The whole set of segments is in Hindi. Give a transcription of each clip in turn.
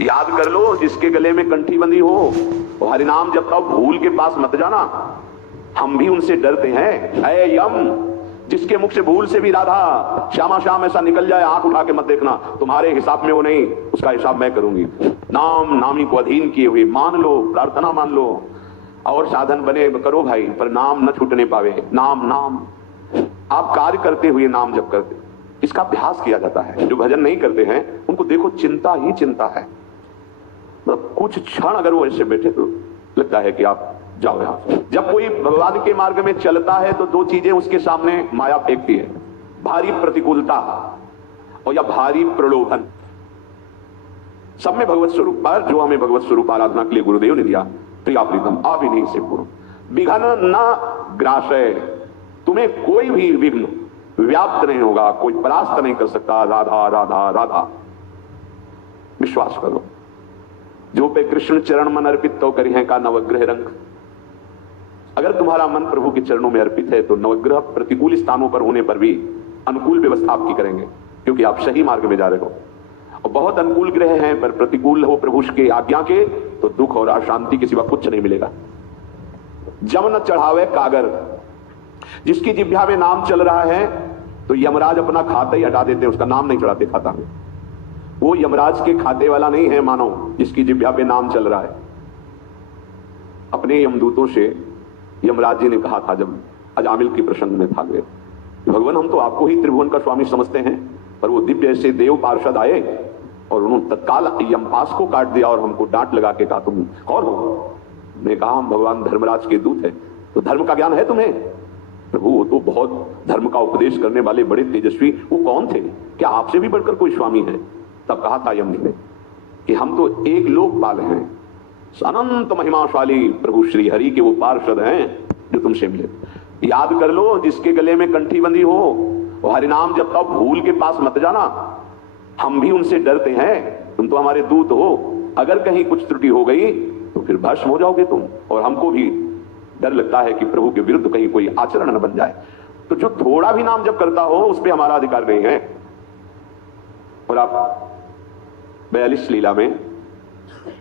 याद कर लो, जिसके गले में कंठी बंधी हो वो हरिनाम जपता हो, भूल के पास मत जाना। हम भी उनसे डरते हैं। ऐ यम, जिसके मुख से भूल से भी राधा श्यामा श्याम ऐसा निकल जाए, आंख उठा के मत देखना, तुम्हारे हिसाब में वो नहीं, उसका हिसाब मैं करूंगी। नाम नामी को अधीन किए हुए मान लो, प्रार्थना मान लो और साधन बने करो भाई, पर नाम न छूटने पावे। नाम नाम आप कार्य करते हुए नाम जप करते, इसका अभ्यास किया जाता है। जो भजन नहीं करते हैं उनको देखो, चिंता ही चिंता है। मतलब कुछ क्षण अगर वो ऐसे बैठे तो लगता है कि आप जाओ यहां से। जब कोई भगवान के मार्ग में चलता है तो दो चीजें उसके सामने माया फेंकती है, भारी प्रतिकूलता और या भारी प्रलोभन। सब में भगवत स्वरूप पर, जो हमें भगवत स्वरूप आराधना के लिए गुरुदेव ने दिया, प्रिया प्रीतम अविनीत से पूर्ण विघन न ग्रासय, तुम्हें कोई भी विघ्न व्याप्त नहीं होगा, कोई परास्त नहीं कर सकता। राधा राधा राधा विश्वास करो, जो पे कृष्ण चरण मन अर्पित तो करी है का नवग्रह रंग। अगर तुम्हारा मन प्रभु के चरणों में अर्पित है तो नवग्रह प्रतिकूल स्थानों पर होने पर भी अनुकूल व्यवस्था आपकी करेंगे, क्योंकि आप सही मार्ग में जा रहे हो। और बहुत अनुकूल ग्रह हैं पर प्रतिकूल हो प्रभु के आज्ञा के, तो दुख और अशांति के सिवा कुछ नहीं मिलेगा। जम न चढ़ावे कागर, जिसकी जिह्वा में नाम चल रहा है तो यमराज अपना खाता ही हटा देते हैं, उसका नाम नहीं चढ़ाते खाता में। वो यमराज के खाते वाला नहीं है मानो, जिसकी जिह्वा पे नाम चल रहा है। अपने यमदूतों से यमराज जी ने कहा था जब अजामिल के प्रसंग में था, भगवान हम तो आपको ही त्रिभुवन का स्वामी समझते हैं, पर वो दिव्य से देव पार्षद आए और उन्होंने तत्काल यमपास को काट दिया और हमको डांट लगा के कहा तुम कौन हो। मैं कहा हम भगवान धर्मराज के दूत हैं। तो धर्म का ज्ञान है तुम्हें? प्रभु वो तो बहुत धर्म का उपदेश करने वाले बड़े तेजस्वी, वो कौन थे? क्या आपसे भी बढ़कर कोई स्वामी है? तब कहा था यम ने कि हम तो एक लोकपाल हैं, अनंत महिमाशाली प्रभु श्री हरि के वो पार्षद हैं जो तुमसे मिले। याद कर लो, जिसके गले में कंठी बंधी हो वो हरिनाम जपता हो, भूल के पास मत जाना। हम भी उनसे डरते हैं, तुम तो हमारे दूत हो, अगर कहीं कुछ त्रुटि हो गई तो फिर भस्म हो जाओगे तुम। और हमको भी डर लगता है कि प्रभु के विरुद्ध कहीं कोई आचरण न बन जाए। तो जो थोड़ा भी नाम जप करता हो उस पर हमारा अधिकार नहीं है। और आप 42 लीला में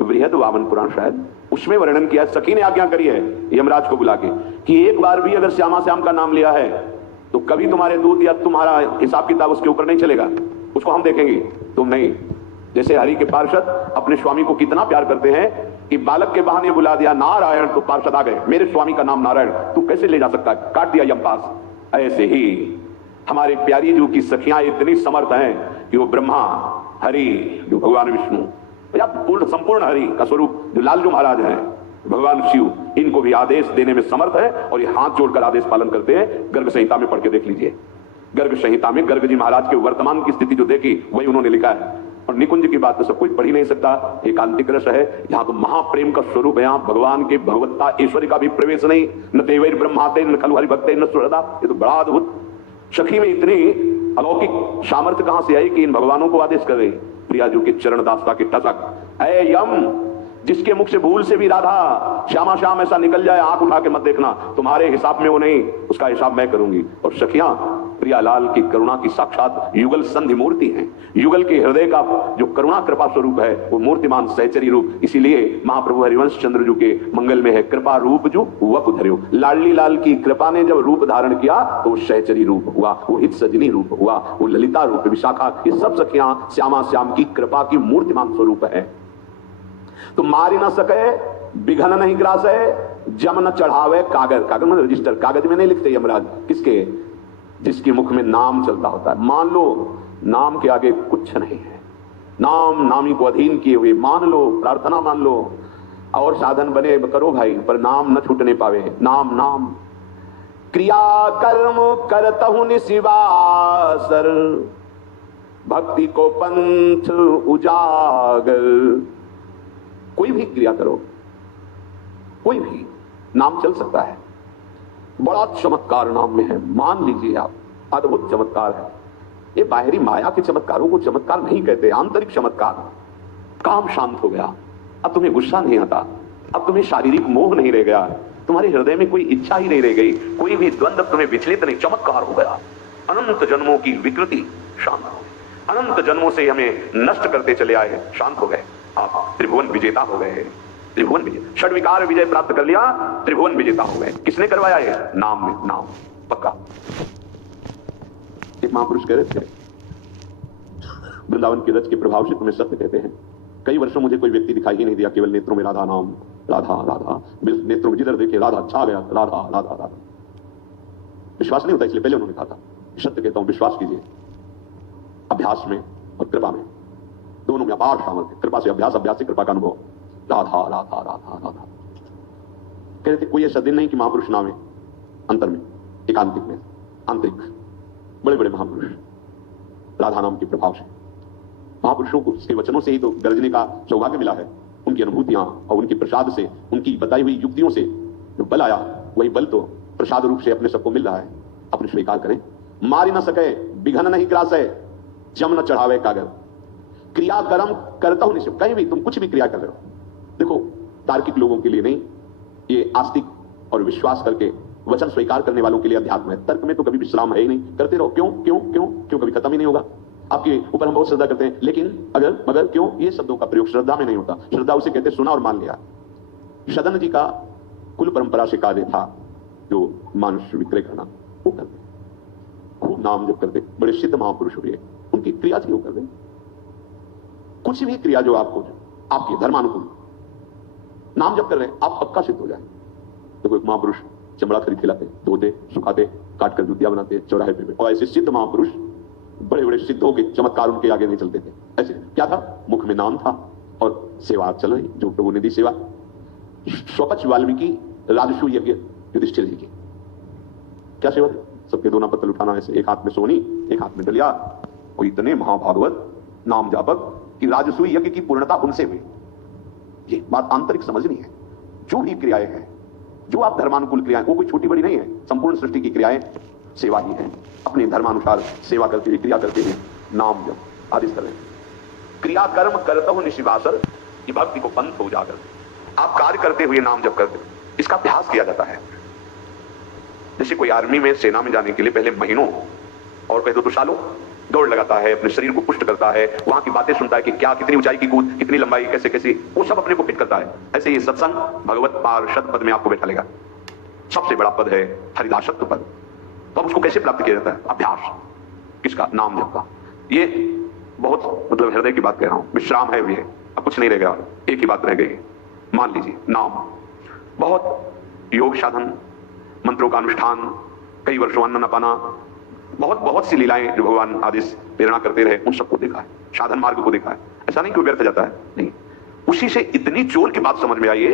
बृहद वामन पुराण शायद उसमें वर्णन किया, सखी ने आज्ञा करी है यमराज को बुला के कि एक बार भी अगर श्यामा श्याम का नाम लिया है तो कभी तुम्हारे दूत या तुम्हारा हिसाब किताब उसके ऊपर नहीं चलेगा, उसको हम देखेंगे, तुम नहीं। जैसे हरि के पार्षद अपने स्वामी को कितना प्यार करते हैं कि बालक के बहाने बुला दिया नारायण तो पार्षद आ गए, मेरे स्वामी का नाम नारायण, तू कैसे ले जा सकता है, काट दिया यमपास। ऐसे ही हमारे प्यारी जी की सखियां इतनी समर्थ हैं कि वो ब्रह्मा हरि जो भगवान विष्णु या पूर्ण संपूर्ण हरि का स्वरूप जो लालजू महाराज हैं, भगवान शिव, इनको भी आदेश देने में समर्थ है और ये हाथ जोड़कर आदेश पालन करते हैं। गर्ग संहिता में पढ़ के देख लीजिए, गर्ग संहिता में गर्ग जी महाराज के वर्तमान की स्थिति जो देखी वही उन्होंने लिखा है। और निकुंज की बात तो सब कोई पढ़ ही नहीं सकता, एकांतिक रस है, यहाँ तो महाप्रेम का स्वरूप है। यहाँ भगवान के भगवत्ता ऐश्वर्य का भी प्रवेश नहीं, न देवैर ब्रह्माते न खलु हरि भक्ते न सुरदा। ये तो बड़ा अद्भुत, सखी में इतनी अलौकिक सामर्थ्य कहां से आई कि इन भगवानों को आदेश कर रही। प्रिया जी के चरण दास्ता के टसक, ऐ यम, जिसके मुख से भूल से भी राधा श्यामा श्याम ऐसा निकल जाए, आंख उठा के मत देखना, तुम्हारे हिसाब में वो नहीं, उसका हिसाब मैं करूंगी। और सखियां प्रियालाल की करुणा की साक्षात युगल संधि मूर्ति हैं। युगल के हृदय का जो करुणा कृपा स्वरूप है वो मूर्तिमान सहचरी रूप, इसीलिए महाप्रभु हरिवंश चंद्र जी के मंगल में है, कृपा रूप जो वक धर्यो। लाडली लाल की कृपा ने जब रूप धारण किया तो वो सहचरी रूप हुआ, वो हित सजनी रूप हुआ, वो ललिता रूप विशाखा, ये सब सखियां श्यामा श्याम की कृपा की मूर्तिमान स्वरूप है। तो मारी ना सके, बिघन नहीं ग्रास है, जम न चढ़ावे कागज, कागज में रजिस्टर, कागज में नहीं लिखते यमराज, किसके? जिसके मुख में नाम चलता होता है। मान लो नाम के आगे कुछ नहीं है, नाम नामी को अधीन किए हुए मान लो, प्रार्थना मान लो और साधन बने करो भाई, पर नाम न छूटने पावे। नाम नाम क्रिया कर्म करतहु निशिवासर, भक्ति को पंथ उजागर। कोई भी क्रिया करो, कोई भी नाम चल सकता है। बड़ा चमत्कार नाम में है, मान लीजिए आप, अद्भुत चमत्कार है। ये बाहरी माया के चमत्कारों को चमत्कार नहीं कहते, आंतरिक चमत्कार। काम शांत हो गया, अब तुम्हें गुस्सा नहीं आता, अब तुम्हें शारीरिक मोह नहीं रह गया, तुम्हारे हृदय में कोई इच्छा ही नहीं रह गई, कोई भी द्वंद्व तुम्हें विचलित नहीं, चमत्कार हो गया। अनंत जन्मों की विकृति शांत हो गई, अनंत जन्मों से हमें नष्ट करते चले आए, शांत हो गए। आप त्रिभुवन विजेता हो गए, त्रिभुवन विजय, षड विकार विजय प्राप्त कर लिया, त्रिभुवन विजेता हो गए। किसने करवाया ये? नाम में, नाम पक्का। एक महापुरुष कह रहे थे, वृंदावन के रज के प्रभाव से तुम्हें सत्य कहते हैं। कई वर्षों मुझे कोई व्यक्ति दिखाई ही नहीं दिया, केवल नेत्रों में राधा नाम, राधा राधा, नेत्रों में जिधर देखे राधा छा गया, राधा राधा राधा। विश्वास नहीं होता, इसलिए पहले उन्होंने कहा था, सत्य कहता हूं, विश्वास कीजिए। अभ्यास में और कृपा में, दोनों में अपार सामर्थ्य। कृपा से अभ्यास, अभ्यास से कृपा का अनुभव। राधा राधा राधा राधा। कह रहे थे कोई ऐसा दिन नहीं कि महापुरुष नामे अंतर में, एकांतिक में, आंतरिक, बड़े बड़े महापुरुष राधा नाम के प्रभाव से, महापुरुषों को उसके वचनों से ही तो गरजने का सौभाग्य मिला है। उनकी अनुभूतियां और उनके प्रसाद से, उनकी बताई हुई युक्तियों से जो बल आया, वही बल तो प्रसाद रूप से अपने सबको मिल रहा है। अपने स्वीकार करें। मारी न सके बिघन नहीं ग्रासे, जम न चढ़ावे कागर। क्रिया कर्म करता हूं नहीं, कहीं भी तुम कुछ भी क्रिया कर रहे हो, देखो तार्किक लोगों के लिए नहीं, ये आस्तिक और विश्वास करके वचन स्वीकार करने वालों के लिए अध्यात्म है। तर्क में तो कभी विश्राम है ही नहीं, करते रहो। क्यों क्यों क्यों क्यों, कभी खत्म ही नहीं होगा। आपके ऊपर हम बहुत श्रद्धा करते हैं, लेकिन अगर मगर क्यों, ये शब्दों का प्रयोग श्रद्धा में नहीं होता। श्रद्धा उसे कहते सुना और मान लिया। सदन जी का कुल परंपरा से कार्य था जो मानुष विक्रय करना, वो करते, खूब नाम जब करते, बड़े सिद्ध महापुरुष हुए, उनकी क्रिया थी वो कर दे। कुछ भी क्रिया जो आपको आपके धर्मानुकूल नाम जब कर रहे हैं, आप पक्का सिद्ध हो जाए। देखो एक महापुरुष चमड़ा खरीद के लाते, धोते, सुखाते, काट कर जूतियां बनाते चौराहे पे, और ऐसे सिद्ध महापुरुष बड़े बड़े सिद्धों के चमत्कार उनके आगे नहीं चलते थे। ऐसे क्या था, मुख में नाम था और सेवा चल रही, जो प्रभु ने दी सेवा। स्वपच वाल्मीकि राजसू यज्ञ युधिष्ठिर जी की क्या सेवा थी, सबके दोना पत्तल उठाना, ऐसे एक हाथ में सोनी, एक हाथ में डलिया, और इतने महाभागवत नाम जापक कि राजसूय यज्ञ की पूर्णता उनसे हुई। ये बात आंतरिक समझनी है। जो भी क्रियाएं हैं, जो आप धर्मानुकूल क्रियाएं, वो कोई छोटी बड़ी नहीं है, संपूर्ण सृष्टि की क्रियाएं सेवा ही है। अपने धर्मानुसार सेवा करते हुए, क्रिया करते हुए नाम जप आदेश कर रहे हैं। क्रिया कर्म करता हूं निशिवासर, ये भक्ति को पंथ हो जाकर आप कार्य करते हुए नाम जप करते, इसका अभ्यास किया जाता है। जैसे कोई आर्मी में, सेना में जाने के लिए पहले महीनों और कह दो तो सालों दौड़ लगाता है, अपने शरीर को पुष्ट करता है, वहां की बातें सुनता है कि क्या, कितनी ऊंचाई की कूद, कितनी लंबाई, कैसे कैसे, वो सब अपने को फिट करता है। ऐसे ये सत्संग भगवत पार्षद पद में आपको बैठा लेगा। सबसे बड़ा पद है हरिदासत्व पद। तो अब उसको कैसे प्राप्त किया जाता है? अभ्यास। किसका? नाम जप का। ये बहुत मतलब हृदय की बात कह रहा हूं, विश्राम है भी है, अब कुछ नहीं रहेगा, एक ही बात रह गई। मान लीजिए नाम, बहुत योग साधन, मंत्रों का अनुष्ठान, कई वर्षों अन्न न पाना, बहुत बहुत सी लीलाएं जो भगवान आदेश प्रेरणा करते रहे, उन सबको देखा है, साधन मार्ग को देखा है। ऐसा नहीं कि व्यर्थ जाता है, नहीं। उसी से इतनी चोर की बात समझ में आई है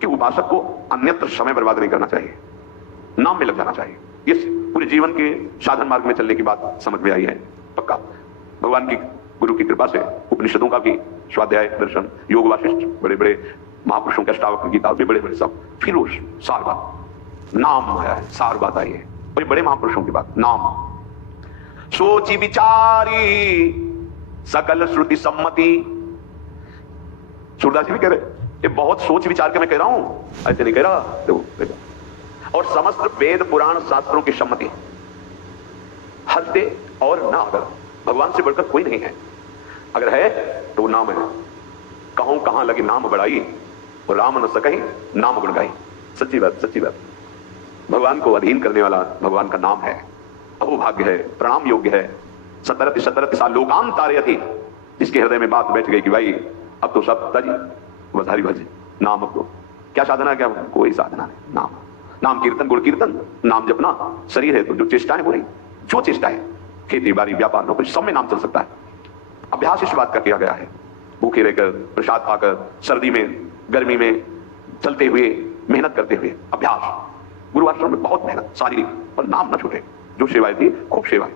कि उपासक को अन्यत्र समय बर्बाद नहीं करना चाहिए, नाम में लग जाना चाहिए। ये पूरे जीवन के साधन मार्ग में चलने की बात समझ में आई है पक्का। भगवान की, गुरु की कृपा से उपनिषदों का भी स्वाध्याय, दर्शन, योग वासिष्ठ, बड़े बड़े महापुरुषों के अष्टावक्र गीता भी बड़े बड़े सब, फिर वो सार बात नाम आया है, सार बात आई है बड़े बड़े महापुरुषों की बात। नाम सोची विचारी सकल श्रुति सम्मति। सूरदास जी भी कह रहे, ये बहुत सोच विचार के मैं कह रहा हूं, ऐसे नहीं कह रहा। देखो, और समस्त वेद पुराण शास्त्रों की सम्मति, हद और ना अगर, भगवान से बढ़कर कोई नहीं है। अगर है तो वो नाम है। कहूं कहां लगी नाम बढ़ाई, और राम न सकही नाम गुण गाई। सच्ची बात, सच्ची बात। भगवान को अधीन करने वाला भगवान का नाम है, अहोभाग्य है, प्रणाम योग्य है। सतरति सतरति सा लोकान तारयति, जिसके हृदय में बात बैठ गई कि भाई अब तो सब तज वधारी भज नाम। अब तो क्या साधना है? क्या कोई साधना नहीं, नाम। नाम कीर्तन, गुण कीर्तन, नाम जपना। शरीर है तो जो चेष्टा है वो नहीं, जो चेष्टा है, खेती बाड़ी, व्यापार, नौकरी, सब में नाम चल सकता है। अभ्यास इस बात का किया गया है। भूखे रहकर, प्रसाद पाकर, सर्दी में, गर्मी में, चलते हुए, मेहनत करते हुए, अभ्यास। गुरु आश्रम में बहुत मेहनत शारीरिक, और नाम न छूटे। जो सेवाएं थी, खूब सेवाएं,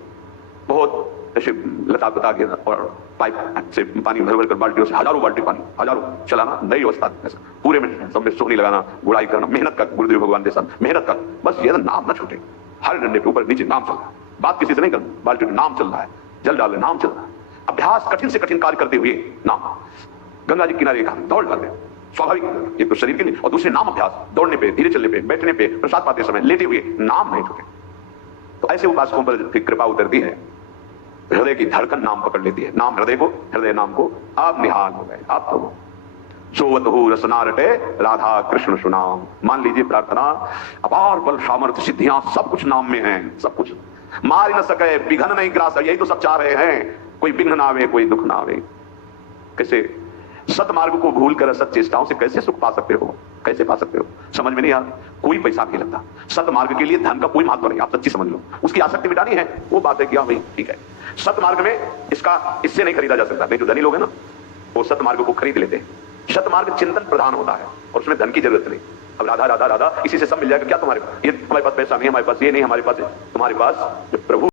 बहुत ऐसे लता पता के, और पाइप से पानी भर भर कर बाल्टियों से, हजारों बाल्टी पानी, हजारों चलाना, नई अवस्था ऐसा पूरे में, सब में सोहनी लगाना, गुड़ाई करना, मेहनत कर, गुरुदेव भगवान के साथ मेहनत कर। बस ये नाम न छूटे। हर डंडे पे ऊपर नीचे नाम चल रहा है, बात किसी से नहीं करना, बाल्टी में नाम चल रहा है, जल डाल नाम चल रहा है। अभ्यास, कठिन से कठिन कार्य करते हुए नाम। गंगा जी किनारे का दौड़ कर रहे, स्वाभाविक, एक तो शरीर के लिए, और दूसरे नाम अभ्यास, दौड़ने पे, धीरे चलने पे, बैठने पे, प्रसाद पाते समय, लेटे हुए, नाम नहीं छूटे। तो ऐसे उपासकों पर कृपा उतरती है हृदय की धड़कन नाम पकड़ लेती है, नाम हृदय को, हृदय नाम को। आप निहाल हो गए, आप तो सोवतहु रसना रटे राधा कृष्ण सुनाम। मान लीजिए प्रार्थना, अपार बल सामर्थ्य सिद्धियां सब कुछ नाम में है, सब कुछ। मार न सके विघन नहीं ग्रास, यही तो सब चाह रहे हैं, कोई विघ्न ना आवे, कोई दुख ना आवे। कैसे सतमार्ग को भूल कर असत चेष्टाओं से कैसे सुख पा सकते हो, कैसे पा सकते हो? समझ में नहीं आ, कोई पैसा नहीं लगता सतमार्ग के लिए, धन का कोई महत्व नहीं, आप सच्ची समझ लो। उसकी आसक्ति मिटानी है, वो बात है कि भाई ठीक है, सतमार्ग में इससे नहीं खरीदा जा सकता। नहीं, जो धनी लोग हैं ना, वो सतमार्ग को खरीद लेते हैं। सतमार्ग चिंतन प्रधान होता है और उसमें धन की जरूरत नहीं। अब राधा राधा राधा इसी से सब मिल जाएगा क्या? तुम्हारे पास ये, हमारे पास पैसा नहीं, हमारे पास ये नहीं, हमारे पास है, तुम्हारे पास जो प्रभु